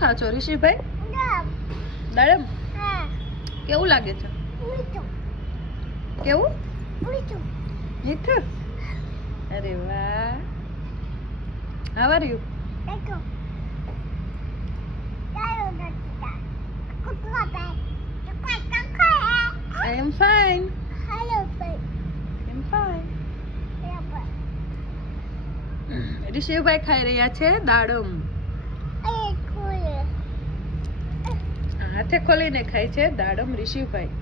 ખાવ છો ઋષિભાઈ? દાડમ. કેવું લાગે છે? કેવું? મીઠું. અરે વાહ. How are you? I am fine. I'm fine. ઋષિભાઈ ખાઈ રહ્યા છે દાડમ. હાથે ખોલીને ખાય છે દાડમ ઋષિભાઈ.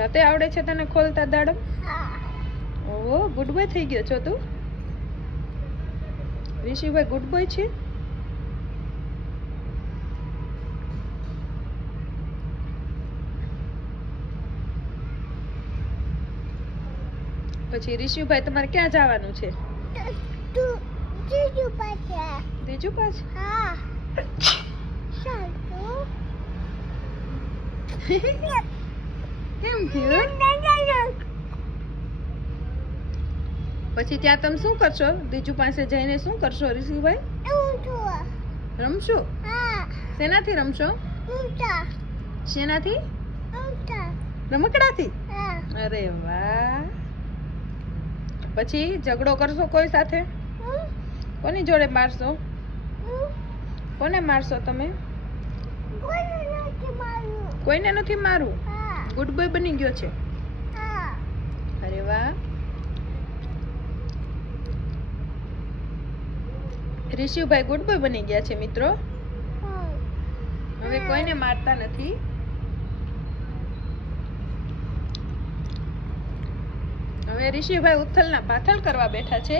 જાતે આવડે છે તને ખોલતા દાડમ? ઓહો, ગુડ બોય થઈ ગયો છો તું. ઋષિભાઈ ગુડ બોય છે. પછી ઋષિભાઈ તમારે ક્યાં જવાનું છે? ત્રીજું પાછ. કેમ થયું? પછી ત્યાં તમે શું કરશો? ત્રીજું પાસે જઈને શું કરશો ઋષિભાઈ? રમશો? શેનાથી રમશો? શેનાથી? રમકડાથી. અરે વાહ. પછી ઝઘડો કરશો કોઈ સાથે? કોની જોડે મારશો? કોને મારશો તમે? કોઈને નથી મારું. ગુડ બોય બની ગયો છે. અરે વાહ. ઋષિભાઈ ગુડ બોય બની ગયા છે મિત્રો. હવે કોઈને મારતા નથી. હવે ઋષિભાઈ ઉથલના પાથલ કરવા બેઠા છે.